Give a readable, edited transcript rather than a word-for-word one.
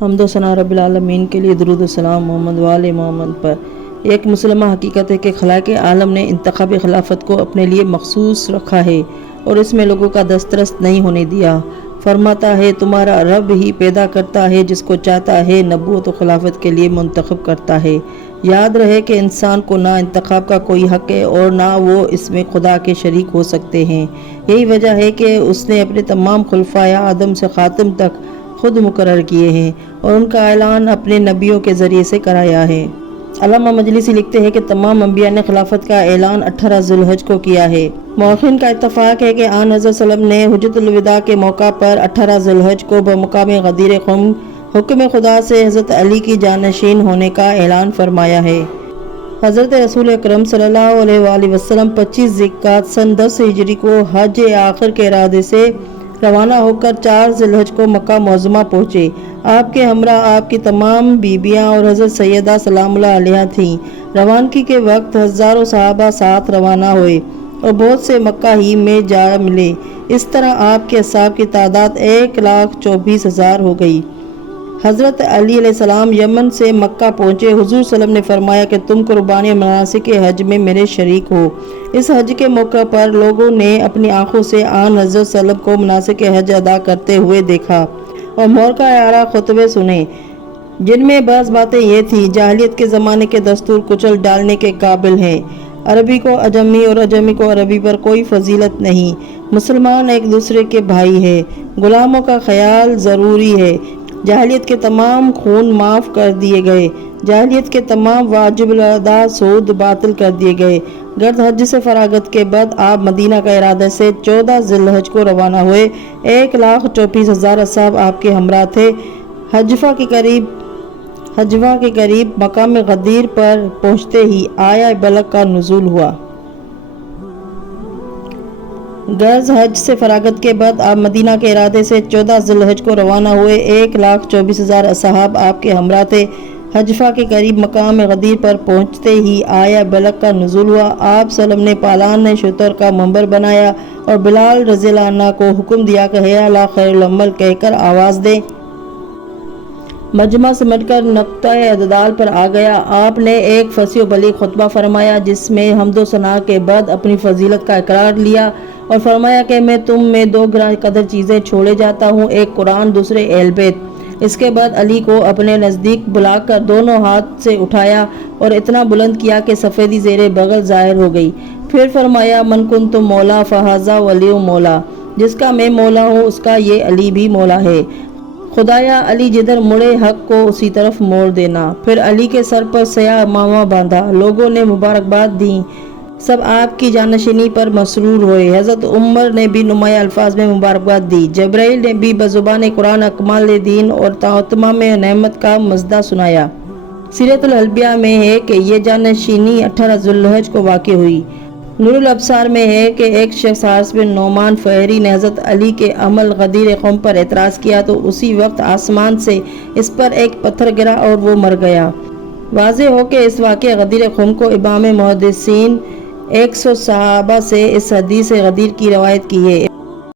حمد و ثنا رب العالمین کے لیے درود و سلام محمد وآل محمد پر۔ ایک مسلمہ حقیقت ہے کہ خالق عالم نے انتخابی خلافت کو اپنے لیے مخصوص رکھا ہے اور اس میں لوگوں کا دسترس نہیں ہونے دیا۔ فرماتا ہے تمہارا رب ہی پیدا کرتا ہے جس کو چاہتا ہے، نبوت و خلافت کے لیے منتخب کرتا ہے۔ یاد رہے کہ انسان کو نہ انتخاب کا کوئی حق ہے اور نہ وہ اس میں خدا کے شریک ہو سکتے ہیں۔ یہی وجہ ہے کہ اس نے اپنے تمام خلفائے آدم سے خاتم تک خود مقرر کیے ہیں اور ان کا اعلان اپنے نبیوں کے ذریعے سے کرایا ہے۔ علامہ مجلسی لکھتے ہیں کہ تمام انبیاء نے خلافت کا اعلان 18 ذی الحج کو کیا ہے۔ مورخین کا اتفاق ہے کہ آن حضرت صلی اللہ علیہ وسلم نے حجۃ الوداع کے موقع پر 18 ذی الحج کو بمقام غدیر خم حکم خدا سے حضرت علی کی جانشین ہونے کا اعلان فرمایا ہے۔ حضرت رسول اکرم صلی اللہ علیہ وآلہ وسلم 25 ذی القعدہ سن 10 ہجری کو حج آخر کے ارادے سے روانہ ہو کر 4 ذی الحج کو مکہ معظمہ پہنچے۔ آپ کے ہمراہ آپ کی تمام بیویاں اور حضرت سیدہ سلام اللہ علیہا تھیں۔ روانگی کے وقت ہزاروں صحابہ ساتھ روانہ ہوئے اور بہت سے مکہ ہی میں جا ملے۔ اس طرح آپ کے اصحاب کی تعداد 1,24,000 ہو گئی۔ حضرت علی علیہ السلام یمن سے مکہ پہنچے۔ حضور صلی اللہ علیہ وسلم نے فرمایا کہ تم قربانی مناسک حج میں میرے شریک ہو۔ اس حج کے موقع پر لوگوں نے اپنی آنکھوں سے آن حضرت صلی اللہ علیہ وسلم کو مناسک حج ادا کرتے ہوئے دیکھا اور مورکہ آرا خطبے سنے، جن میں بعض باتیں یہ تھیں: جاہلیت کے زمانے کے دستور کچل ڈالنے کے قابل ہیں، عربی کو اجمی اور اجمی کو عربی پر کوئی فضیلت نہیں، مسلمان ایک دوسرے کے بھائی ہیں، غلاموں کا خیال ضروری ہے، جاہلیت کے تمام خون معاف کر دیے گئے، جاہلیت کے تمام واجب الادا سود باطل کر دیے گئے۔ گرد حج سے فراغت کے بعد آپ مدینہ کا ارادہ سے 14 ذی الحج کو روانہ ہوئے۔ 1,24,000 اصحاب آپ کے ہمراہ تھے۔ حجفہ کے قریب مقام غدیر پر پہنچتے ہی آیہ بلغ کا نزول ہوا۔ غرض حج سے فراغت کے بعد آپ مدینہ کے ارادے سے 14 ذی الحج کو روانہ ہوئے۔ 1,24,000 اصحاب آپ کے ہمراہ تھے۔ حجفہ کے قریب مقام غدیر پر پہنچتے ہی آیہ بلغ کا نزول ہوا۔ آپ صلی اللہ علیہ وسلم نے پالان شتر کا منبر بنایا اور بلال رضی اللہ عنہ کو حکم دیا کہ حی علی خیر العمل کہہ کر آواز دیں۔ مجمع سمٹ کر نقطہ اعتدال پر آ گیا۔ آپ نے ایک فصیح و بلیغ خطبہ فرمایا جس میں حمد و ثنا کے بعد اپنی فضیلت کا اقرار لیا اور فرمایا کہ میں تم میں 2 گراں قدر چیزیں چھوڑے جاتا ہوں، ایک قرآن، دوسرے اہل بیت۔ اس کے بعد علی کو اپنے نزدیک بلا کر دونوں ہاتھ سے اٹھایا اور اتنا بلند کیا کہ سفیدی زیر بغل ظاہر ہو گئی۔ پھر فرمایا من کنت مولا فہذا ولی مولا، جس کا میں مولا ہوں اس کا یہ علی بھی مولا ہے۔ خدایا علی جدھر مڑے حق کو اسی طرف موڑ دینا۔ پھر علی کے سر پر سیاہ امامہ باندھا، لوگوں نے مبارکباد دیں، سب آپ کی جانشینی پر مسرور ہوئے۔ حضرت عمر نے بھی نمایاں الفاظ میں مبارکباد دی۔ جبرائیل نے بھی بزبان قرآن اکمال دین اور تمام نعمت کا مزدہ سنایا۔ سیرت الانبیاء میں ہے کہ یہ جانشینی 18 ذی الحج کو واقع ہوئی۔ نور الابصار میں ہے کہ ایک شخص حارث بن نعمان فہری نے حضرت علی کے عمل غدیر قوم پر اعتراض کیا تو اسی وقت آسمان سے اس پر ایک پتھر گرا اور وہ مر گیا۔ واضح ہو کہ اس واقعہ غدیر قوم کو امام محدثین 100 صحابہ سے اس حدیث غدیر کی روایت کی ہے۔